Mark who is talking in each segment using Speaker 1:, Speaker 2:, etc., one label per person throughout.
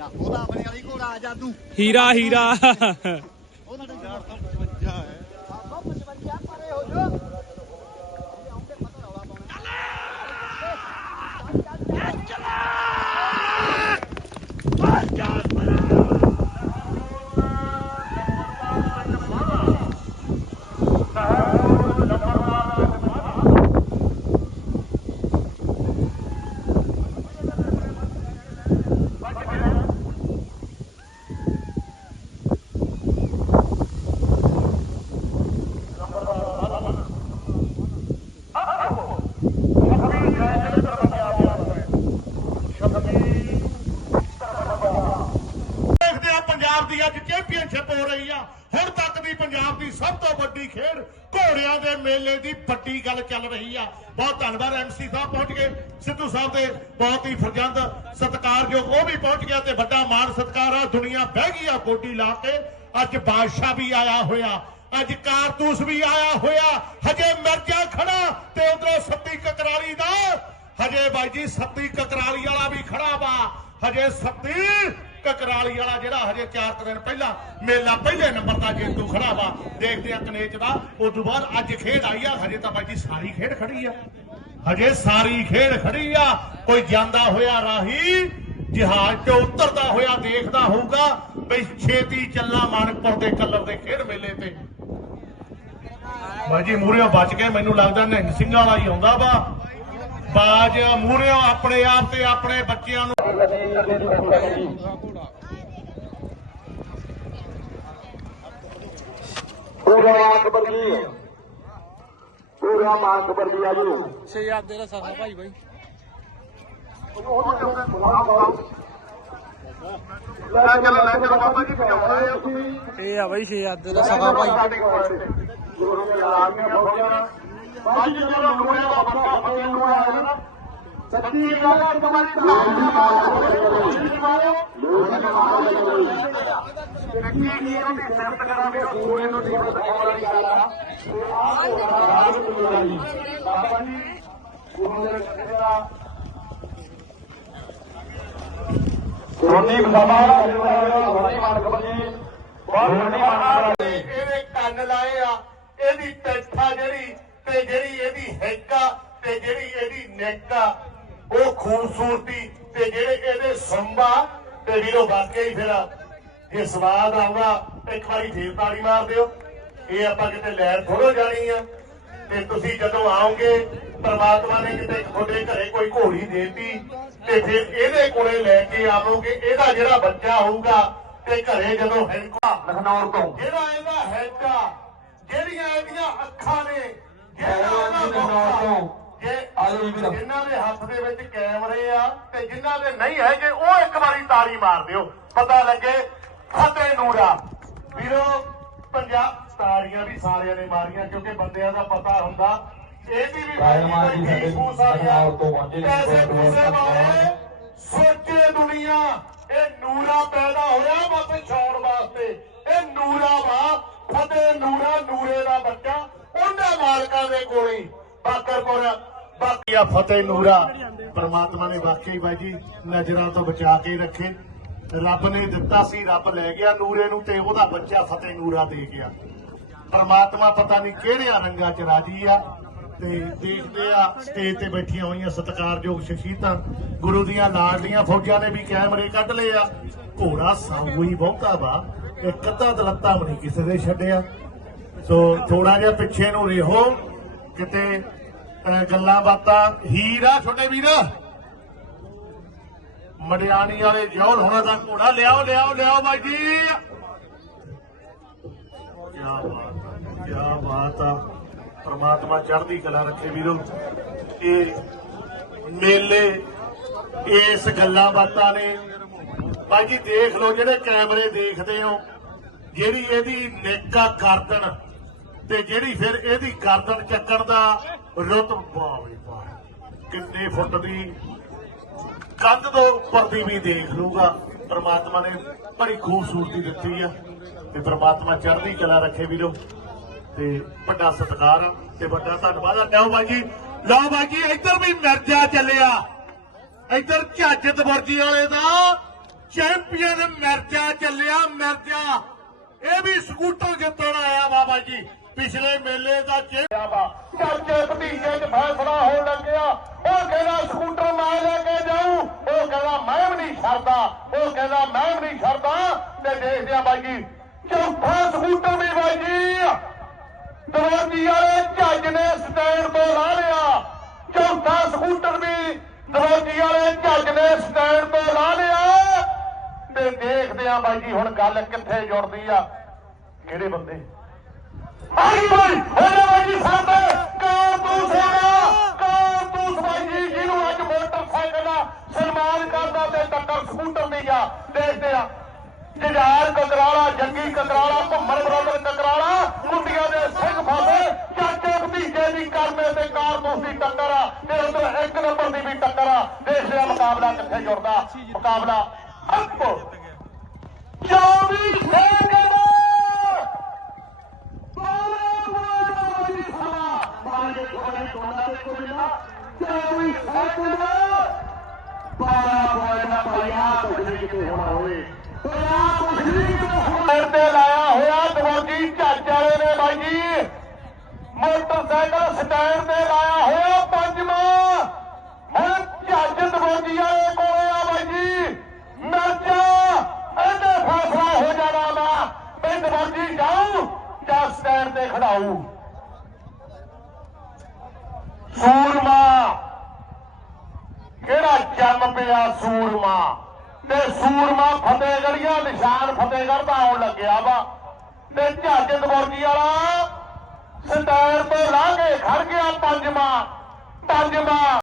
Speaker 1: ਆਪਣੇ ਘੋੜਾ ਆ
Speaker 2: ਹੀਰਾ ਹੀਰਾ।
Speaker 1: ਗੱਲ ਚੱਲ ਰਹੀ ਆ। ਬਹੁਤ ਧੰਨਵਾਦ ਐਮਸੀ ਸਾਹਿਬ ਪਹੁੰਚ ਗਏ। ਸਿੱਧੂ ਸਾਹਿਬ ਦੇ ਬਹੁਤ ਹੀ ਫਰਜ਼ੰਦ ਸਤਿਕਾਰਯੋਗ ਉਹ ਵੀ ਪਹੁੰਚ ਗਿਆ ਤੇ ਵੱਡਾ ਮਾਣ ਸਤਿਕਾਰ ਆ। ਦੁਨੀਆ ਬਹਿ ਗਈ ਆ ਕੋਟੀ ਲਾ ਕੇ। ਅੱਜ ਬਾਦਸ਼ਾਹ ਵੀ ਆਇਆ ਹੋਇਆ। ਅੱਜ ਕਾਰਤੂਸ ਵੀ ਆਇਆ ਹੋਇਆ। ਹਜੇ ਮਰਜ਼ਾ ਖੜਾ ਤੇ ਉਧਰੋਂ ਸੱਤੀ ਕਕਰਾਲੀ ਦਾ। ਹਜੇ ਬਾਈ ਜੀ, ਸੱਤੀ ਕਕਰਾਲੀ ਵਾਲਾ ਵੀ ਖੜਾ ਵਾ। ਹਜੇ ਸੱਤੀ ਕਕਰਾਲੀ ਵਾਲਾ ਜਿਹੜਾ ਹਜੇ 4 ਦਿਨ ਪਹਿਲਾਂ ਮੇਲਾ ਪਹਿਲੇ ਨੰਬਰ ਦਾ ਜੇਤੂ ਖੜਾ ਵਾ। ਦੇਖਦੇ ਆ ਕਨੇਚ ਦਾ। ਉਸ ਤੋਂ ਬਾਅਦ ਅੱਜ ਖੇਡ ਆਈ ਆ। ਹਜੇ ਤਾਂ ਬਾਈ ਜੀ ਸਾਰੀ ਖੇਡ ਖੜੀ ਆ। ਹਜੇ ਸਾਰੀ ਖੇਡ ਖੜੀ ਆ। ਕੋਈ ਜਾਂਦਾ ਹੋਇਆ ਰਾਹੀ, ਜਹਾਜ਼ ਤੋਂ ਉਤਰਦਾ ਹੋਇਆ ਦੇਖਦਾ ਹੋਊਗਾ ਬਈ ਛੇਤੀ ਚੱਲਾ ਮਾਨਕਪੁਰ ਦੇ ਕਲਰ ਦੇ ਖੇਡ ਮੇਲੇ ਤੇ। ਬਾਈ ਜੀ ਮੂਹਰਿਓਂ ਬਚ ਕੇ ਮੈਨੂੰ ਲੱਗਦਾ ਨਿਹੰਗ ਸਿੰਘਾਂ ਵਾਲਾ ਹੀ ਆਉਂਦਾ ਵਾ। ਬਾਜ ਮੂਹਰਿਓਂ ਆਪਣੇ ਆਪ ਤੇ ਆਪਣੇ ਬੱਚਿਆਂ ਨੂੰ
Speaker 3: ਪੂਰਾ ਅਕਬਰ ਜੀ ਪੂਰਾ ਅਕਬਰ ਜੀ? ਆਜੋ
Speaker 2: ਛੇ ਯਾਦ ਦੇ ਸਫਾ ਭਾਈ ਬਾਈ।
Speaker 3: ਲੈ ਚੱਲ ਲੈ ਚੱਲ ਬਾਬਾ ਜੀ ਪਿਆਉਣਾ ਹੈ ਅਸੀਂ।
Speaker 2: ਇਹ ਆ ਬਾਈ ਛੇ ਯਾਦ ਦੇ ਸਫਾ ਭਾਈ।
Speaker 3: ਗੁਰੂ ਜਦੋਂ ਨੂਰੇ ਦਾ ਬੰਦਾ ਆਪਣੇ ਨੂੰ ਆਇਆ ਨਾ, ਸੱਚੀ ਗੱਲ ਹੈ ਤੁਹਾਡੀ ਸੱਚੀ ਕੀ ਉਹਦੀ ਸਿਫਤ ਕਰਾਂਗੇ ਉਹ ਸੂਰੇ ਨੂੰ ਦਿਖਾਉਣ ਵਾਲੀ ਗੱਲ ਆ ਤੇ ਆਹ ਹੋਣਾ ਰਾਜ ਦੁਨੀਆ ਬਾਬਾ ਜੀ ਗੁਰੂ ਦੇ ਕਹਿੰਦਾ ਸੋਨੀ ਬਾਬਾ ਸੋਨੀ ਮਾਰਕ ਬੰਦੀ ਬਹੁਤ ਵੱਡੀ ਮਾਨਾ
Speaker 1: ਇਹਦੇ ਕੰਨ ਲਾਏ ਆ, ਇਹਦੀ ਪੈਠਾ ਜਿਹੜੀ ਤੇ ਜਿਹੜੀ ਇਹਦੀ ਹੈਕਾ ਤੇ ਜਿਹੜੀ ਇਹਦੀ ਨੈਕ ਉਹ ਖੂਬਸੂਰਤੀ ਤੇ ਜਿਹੜੇ ਇਹਦੇ ਸੰਭਾ ਤੇ ਵੀਰੋ ਵਾਕਈ ਫਿਰ ਜੇ ਸਵਾਦ ਆਉਂਦਾ ਇੱਕ ਵਾਰੀ ਫੇਰ ਤਾੜੀ ਮਾਰ ਦਿਓ। ਇਹ ਆਪਾਂ ਕਿਤੇ ਲੈਰ ਥੋੜੋ ਜਾਣੀ ਆ। ਤੇ ਤੁਸੀਂ ਜਦੋਂ ਆਓਗੇ ਪ੍ਰਮਾਤਮਾ ਨੇ ਕਿਤੇ ਤੁਹਾਡੇ ਘਰੇ ਕੋਈ ਘੋੜੀ ਦੇਤੀ ਤੇ ਫਿਰ ਇਹਦੇ ਕੋਲੇ ਲੈ ਕੇ ਆਵੋਗੇ ਇਹਦਾ ਜਿਹੜਾ ਬੱਚਾ ਹੋਊਗਾ ਤੇ ਘਰੇ ਜਦੋਂ ਹੈਂਕਾ
Speaker 3: ਲਖਨੌਰ ਤੋਂ।
Speaker 1: ਜਿਹੜਾ ਇਹਦਾ ਹੈਕਾ ਜਿਹੜੀਆਂ ਇਹਦੀਆਂ ਅੱਖਾਂ ਨੇ ਜਿਨ੍ਹਾਂ ਦੇ ਹੱਥ ਦੇ ਵਿੱਚ ਕੈਮਰੇ ਆ ਤੇ ਜਿਨ੍ਹਾਂ ਦੇ ਨਹੀਂ ਹੈਗੇ ਉਹ ਇੱਕ ਵਾਰੀ ਤਾੜੀ ਮਾਰ ਦਿਓ। ਪਤਾ ਲੱਗੇ ਫਤਿਹ ਨੂਰਾ। ਵੀਰੋ ਪੰਜਾਬ ਤਾੜੀਆਂ ਵੀ ਸਾਰਿਆਂ ਨੇ ਮਾਰੀਆਂ ਕਿਉਂਕਿ ਬੰਦਿਆਂ ਦਾ ਪਤਾ ਹੁੰਦਾ ਇਹ ਵੀ ਵੀ
Speaker 3: ਸਾਡੇ
Speaker 1: ਮਹਿਸੂਸ ਆ ਗਿਆ। ਪੂਸੇ
Speaker 3: ਧੰਨਵਾਦ।
Speaker 1: ਵਾਲੇ ਸੋਚੇ ਦੁਨੀਆ ਇਹ ਨੂਰਾ ਪੈਦਾ ਹੋਇਆ ਬਸ ਛਾਉਣ ਵਾਸਤੇ। ਇਹ ਨੂਰਾ ਵਾ ਫਤਿਹ ਨੂਰਾ ਨੂਰੇ ਦਾ ਬੱਚਾ। ਉਹਨਾਂ ਮਾਲਕਾਂ ਦੇ ਕੋਲੇ ਬਾਕਰਪੁਰ ਬਾਕੀ ਆ ਫਤਿਹ ਨੂਰਾ। ਪਰਮਾਤਮਾ ਨੇ ਵਾਕਈ ਬਾਈ ਜੀ ਨਜ਼ਰਾਂ ਤੋਂ ਬਚਾ ਕੇ ਰੱਖੇ। ਰੱਬ ਨੇ ਦਿੱਤਾ ਸੀ, ਰੱਬ ਲੈ ਗਿਆ ਨੂਰੇ ਨੂੰ ਤੇ ਉਹਦਾ ਬੱਚਾ ਫਤਿਹ ਨੂਰਾ ਦੇ ਗਿਆ। ਪਰਮਾਤਮਾ ਪਤਾ ਨਹੀਂ ਕਿਹੜਿਆਂ ਰੰਗਾਂ ਚ ਰਾਜੀ ਆ ਤੇ ਦੇਖਦੇ ਆ ਸਟੇਜ ਤੇ ਬੈਠੀਆਂ ਹੋਈਆਂ ਸਤਿਕਾਰਯੋਗ ਸ਼ਖਸੀਅਤਾਂ। ਗੁਰੂ ਦੀਆਂ ਲਾਡਲੀਆਂ ਫੌਜਾਂ ਨੇ ਵੀ ਕੈਮਰੇ ਕੱਢ ਲਏ ਆ। ਘੋੜਾ ਸਾਊ ਹੀ ਬਹੁਤਾ ਵਾ, ਇੱਕ ਅੱਧਾ ਦਲੱਤਾ ਵੀ ਕਿਸੇ ਦੇ ਛੱਡਿਆ। ਸੋ ਥੋੜਾ ਜਿਹਾ ਪਿੱਛੇ ਨੂੰ ਰਹੋ, ਕਿਤੇ ਗੱਲਾਂ ਬਾਤਾਂ, ਹੀਰਾ ਆ ਛੋਟੇ ਵੀਰ। ਮੜਿਆਣੀ ਵਾਲੇ ਜੌਲ ਹੋਣਾ ਦਾ ਘੋੜਾ, ਲਿਆਓ ਲਿਆਓ ਲਿਆਓ ਬਾਈ ਜੀ। ਕਿਆ ਬਾਤ ਕਿਆ ਬਾਤ ਆ। ਪਰਮਾਤਮਾ ਚੜ੍ਹਦੀ ਕਲਾ ਰੱਖੇ ਵੀਰੋ। ਇਹ ਮੇਲੇ, ਇਸ ਗੱਲਾਂ ਬਾਤਾਂ ਨੇ। ਬਾਈ ਜੀ, ਦੇਖ ਲਓ ਜਿਹੜੇ ਕੈਮਰੇ ਦੇਖਦੇ ਹੋ, ਜਿਹੜੀ ਇਹਦੀ ਨੇਕਾ ਗਰਦਨ ਤੇ ਜਿਹੜੀ ਫਿਰ ਇਹਦੀ ਗਰਦਨ ਚੱਕਣ ਦਾ ਰੁਤ ਵਾਹ ਵੀ ਕਿੰਨੇ ਫੁੱਟ ਦੀ ਕੰਧ ਤੋਂ ਉੱਪਰ ਦੀ ਵੀ ਦੇਖ ਲੂਗਾ ਪ੍ਰਮਾਤਮਾ ਨੇ ਬੜੀ ਖੂਬਸੂਰਤੀ ਦਿੱਤੀ ਆ ਤੇ ਪ੍ਰਮਾਤਮਾ ਚੜ੍ਹਦੀ ਕਲਾ ਰੱਖੇ ਵੀਰੋ। ਤੇ ਵੱਡਾ ਸਤਿਕਾਰ ਤੇ ਵੱਡਾ ਧੰਨਵਾਦ ਆ। ਲਓ ਬਾਈ ਲਓ ਬਾਈ ਇੱਧਰ ਵੀ ਮਿਰਜ਼ਾ ਚੱਲਿਆ। ਇੱਧਰ ਝਾਜਤ ਦਬਰਜੀ ਵਾਲੇ ਦਾ ਚੈਂਪੀਅਨ ਮਿਰਜ਼ਾ ਚੱਲਿਆ, ਮਿਰਜ਼ਾ। ਇਹ ਵੀ ਸਕੂਟਰ ਜਿੱਤਣ ਆਇਆ ਬਾਬਾ ਜੀ। ਪਿਛਲੇ ਮੇਲੇ ਦਾ ਚਿਹਰਾ ਵਾ। ਚਾਚੇ ਭਤੀਜੇ 'ਚ ਫੈਸਲਾ ਹੋਣ ਲੱਗਿਆ। ਉਹ ਕਹਿੰਦਾ ਸਕੂਟਰ ਮੈਂ ਲੈ ਕੇ ਜਾਊਂ। ਉਹ ਕਹਿੰਦਾ ਮੈਂ ਵੀ ਨਹੀਂ ਛੱਡਦਾ। ਉਹ ਕਹਿੰਦਾ ਮੈਂ ਵੀ ਨਹੀਂ ਛੱਡਦਾ। ਤੇ ਦੇਖਦੇ ਆ ਬਾਈ ਜੀ, ਚੌਥਾ ਸਕੂਟਰ ਵੀ ਬਾਈ ਜੀ। ਦਰਵਾਜ਼ੀ ਵਾਲੇ ਜੱਜ ਨੇ ਸਟੈਂਡ ਤੋਂ ਲਾ ਲਿਆ। ਚੌਥਾ ਸਕੂਟਰ ਵੀ ਦਰਵਾਜ਼ੀ ਵਾਲੇ ਜੱਜ ਨੇ ਸਟੈਂਡ ਤੋਂ ਲਾ ਲਿਆ। ਤੇ ਦੇਖਦੇ ਆ ਬਾਈ ਜੀ, ਹੁਣ ਗੱਲ ਕਿੱਥੇ ਜੁੜਦੀ ਆ। ਕਿਹੜੇ ਬੰਦੇ? ਜਜਾਰ ਕਕਰਾਲਾ, ਜੰਗੀ ਕਕਰਾਲਾ ਭੰਮਰ ਬਰਾਦਰ ਕਕਰਾਲਾ ਮੁੰਡਿਆਂ ਦੇ ਸਿੰਘ ਫਾਸੇ, ਚਾਚੇ ਭਤੀਜੇ ਦੀ ਕਰਮੇ ਤੇ ਕਾਰਤੂਸ ਦੀ ਟੱਕਰ ਆ, ਤੇ ਉਧਰ ਇੱਕ ਨੰਬਰ ਦੀ ਵੀ ਟੱਕਰ ਆ। ਦੇਸ਼ ਦਾ ਮੁਕਾਬਲਾ ਕਿੱਥੇ ਜੁੜਦਾ। ਮੁਕਾਬਲਾ ਅੱਪ। 24 ਸੈਕਿੰਡ ਤੇ ਲਾਇਆ ਹੋਇਆ ਦਵਾਜੀ ਝੱਜ ਵਾਲੇ ਨੇ ਬਾਈ ਜੀ। ਮੋਟਰਸਾਈਕਲ ਸਟੈਂਡ ਤੇ ਲਾਇਆ ਹੋਇਆ ਪੰਜਵਾਂ। ਹੁਣ ਝੱਜ ਦਵਾਜੀ ਵਾਲੇ ਕੋਲੇ ਆ ਬਾਈ ਜੀ। ਮਿਰਜ਼ਾ ਇਹਦੇ ਫੈਸਲਾ ਹੋ ਜਾਣਾ ਵਾ। ਵੀ ਦਵਾਜੀ ਜਾਊ ਜਾਂ ਸਟੈਂਡ ਤੇ ਖੜਾਊ। ਸੂਰਮਾ। ਕਿਹੜਾ ਜੰਮ ਪਿਆ ਸੂਰਮਾ? ਤੇ ਸੂਰਮਾ ਫਤਿਹਗੜੀਆਂ ਨਿਸ਼ਾਨ ਫਤਿਹਗੜ੍ਹ ਦਾ ਆਉਣ ਲੱਗਿਆ ਵਾ। ਤੇ ਝੱਜ ਦਵਰਜੀ ਵਾਲਾ ਸਟੈਂਡ ਤੋਂ ਲਾ ਕੇ ਖੜ ਗਿਆ ਪੰਜਵਾਂ ਪੰਜਵਾਂ।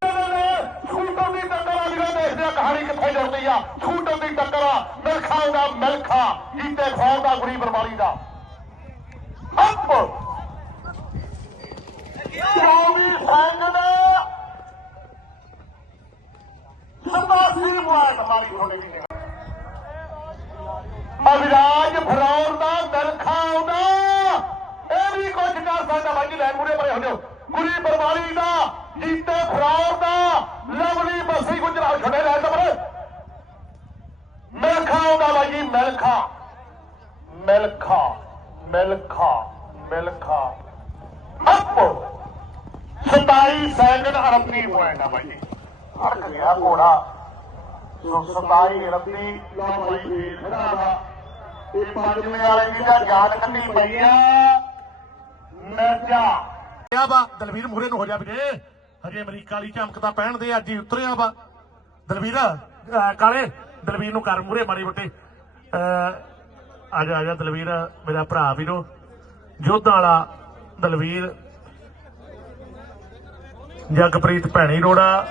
Speaker 1: ਸਕੂਟਰ ਦੀ ਟੱਕਰ ਆ ਜਿਹੜਾ ਦੇਖਦੇ ਆ ਕਹਾਣੀ ਕਿੱਥੇ ਜੁੜਦੀ ਆ। ਸਕੂਟਰ ਦੀ ਟੱਕਰ ਆ, ਮਿਲਖਾ ਦਾ ਮਿਲਖਾ, ਜੀਤੇ ਖੌਰ ਦਾ, ਗੁਰੀ ਬਰਮਾਲੀ ਦਾ। ਅੱਪ 24 ਸੈਕਿੰਡ ਸਤਾਸੀ ਪੁਆਇੰਟ ਮਾਰੀ ਤੁਹਾਡੇ ਕੀ ਅਵਿਰਾਜ ਫਰੌਰ ਦਾ ਦਰਖਾ ਆਉਂਦਾ ਇਹ ਵੀ ਕੁਝ ਕਰ ਸਕਦਾ। ਬਾਜੀ ਲੈ ਮੂਰੇ ਪਰੇ ਹੋ ਜਾਓ। ਗੁਰੀ ਬਰਵਾਲੀ ਦਾ, ਜੀਤੇ ਫਰੌਰ ਦਾ, ਲਵਲੀ ਬਸੀ ਗੁਜਰਾਲ ਖੜੇ ਰਹਿ ਤਮਰੇ ਮਿਲਖਾ ਆਉਂਦਾ ਬਾਜੀ ਮਿਲਖਾ ਮਿਲਖਾ ਮਿਲਖਾ ਮਿਲਖਾ 27 ਸੈਕਿੰਡ 38 ਪੁਆਇੰਟ ਆ ਬਾਈ ਅੜਕ ਗਿਆ ਘੋੜਾ। ਸੋ 27 38 ਲਓ ਬਾਈ ਫੇਰ ਖੜਾ ਵਾ। ਇਹ ਪੰਜਵੇਂ ਵਾਲੇ ਦੀ ਤਾਂ ਜਾਨ ਕੱਢੀ ਪਈ ਆ। ਮਿਰਜ਼ਾ ਆ ਵਾ? ਦਲਵੀਰ ਮੂਰੇ ਨੂੰ ਹੋ ਜਾ ਵੀਰੇ। ਹਜੇ ਅਮਰੀਕਾ ਵਾਲੀ ਚਮਕ ਤਾਂ ਪਹਿਣ ਦੇ ਅੱਜ ਹੀ ਉਤਰਿਆ ਵਾ। ਦਲਵੀਰ ਕਾਲੇ ਦਲਵੀਰ ਨੂੰ ਕਰ ਮੂਰੇ ਮਾਰੀ ਬੁੱਟੇ ਆ ਜਾ ਆ ਜਾ ਦਲਵੀਰ ਮੇਰਾ ਭਰਾ ਵੀਰੋ। ਜੋਧਾਂ ਵਾਲਾ ਦਲਵੀਰ ਜਗਪ੍ਰੀਤ ਭੈਣੀ ਰੋੜਾ।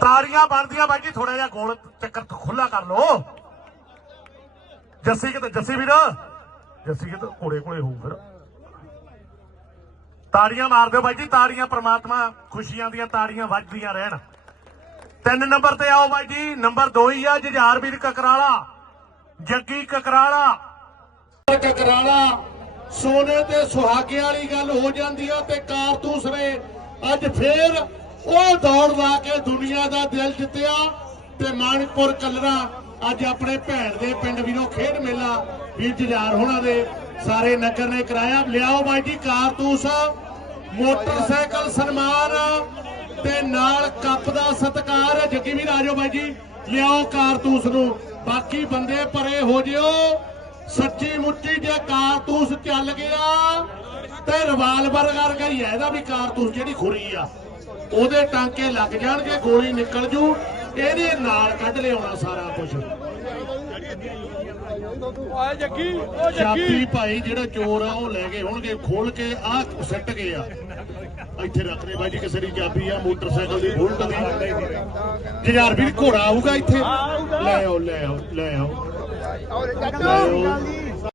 Speaker 1: ਤਾਰੀਆਂ ਬਣਦੀਆਂ ਬਾਈ ਜੀ ਥੋੜਾ ਜਿਹਾ ਗੋਲ ਚੱਕਰ ਖੁੱਲਾ ਕਰ ਲੋ ਜੱਸੀ ਕਿਤੇ, ਜੱਸੀ ਵੀਰ। ਜੱਸੀ ਕਿਤੇ ਕੋੜੇ ਕੋਲੇ ਹੋਊ ਫਿਰ। ਤਾੜੀਆਂ ਮਾਰ ਦਿਓ ਬਾਈ ਜੀ, ਤਾੜੀਆਂ ਪ੍ਰਮਾਤਮਾ ਖੁਸ਼ੀਆਂ ਦੀਆਂ ਤਾੜੀਆਂ ਵੱਜਦੀਆਂ ਰਹਿਣ। ਤਿੰਨ ਨੰਬਰ ਤੇ ਆਓ ਬਾਈ ਜੀ, ਨੰਬਰ 2 ਹੀ ਆ ਜੁਝਾਰ ਵੀਰ ਕਕਰਾਲਾ, ਜੱਗੀ ਕਕਰਾਲਾ। ਕਕਰਾਲਾ, ਸੋਨੇ ਤੇ ਸੁਹਾਗੇ ਵਾਲੀ ਗੱਲ ਹੋ ਜਾਂਦੀ ਆ ਤੇ ਕਾਰਤੂਸ ਨੇ ਅੱਜ ਫੇਰ ਉਹ ਦੌੜ ਲਾ ਕੇ ਦੁਨੀਆ ਦਾ ਦਿਲ ਜਿੱਤਿਆ ਤੇ ਮਾਨਕਪੁਰ ਕਲਰਾ ਅੱਜ ਆਪਣੇ ਭੈਣ ਦੇ ਪਿੰਡ ਵੀਰੋ ਖੇਡ ਮੇਲਾ ਵੀਰ ਜੁਝਾਰ ਹੋਣਾ ਦੇ ਸਾਰੇ ਨਗਰ ਨੇ ਕਰਾਇਆ। ਲਿਆਓ ਬਾਈ ਜੀ ਕਾਰਤੂਸ, ਮੋਟਰਸਾਈਕਲ ਸਨਮਾਨ ਤੇ ਨਾਲ ਕੱਪ ਦਾ ਸਤਿਕਾਰ। ਜੱਗੀ ਵੀਰ ਆਜੋ ਬਾਈ ਜੀ। ਲਿਆਓ ਕਾਰਤੂਸ ਨੂੰ। ਬਾਕੀ ਬੰਦੇ ਪਰੇ ਹੋ ਜਿਓ। ਸੱਚੀ ਮੁੱਚੀ ਜੇ ਕਾਰਤੂਸ ਚੱਲ ਗਿਆ ਤੇ ਰਿਵਾਲਵਰ ਵਰਗਾ ਹੀ ਹੈ ਇਹਦਾ ਵੀ ਕਾਰਤੂਸ ਜਿਹੜੀ ਖੁਰੀ ਆ। ਉਹਦੇ ਟਾਂਕੇ ਲੱਗ ਜਾਣਗੇ ਗੋਲੀ ਨਿਕਲ ਜੂ ਇਹਦੇ ਨਾਲ ਕੱਢ ਲਿਆਉਣਾ ਸਾਰਾ ਕੁਝ
Speaker 2: ਜੱਗੀ
Speaker 1: ਚਾਬੀ ਭਾਈ ਜਿਹੜਾ ਚੋਰ ਆ ਉਹ ਲੈ ਗਏ ਹੋਣਗੇ ਖੋਲ ਕੇ ਆ ਸੱਟ ਗਏ ਆ। ਇੱਥੇ ਰੱਖ ਦੇ ਬਾਈ ਜੀ ਕਿਸੇ ਦੀ ਚਾਬੀ ਆ ਮੋਟਰਸਾਈਕਲ ਦੀ ਬੁਲਟ ਦੀ। ਜਜਾਰ ਵੀ ਘੋੜਾ ਆਊਗਾ ਇੱਥੇ। ਲੈ ਆਓ ਲੈ ਆਓ ਲੈ ਆਓ। ਲੈ ਆਓ।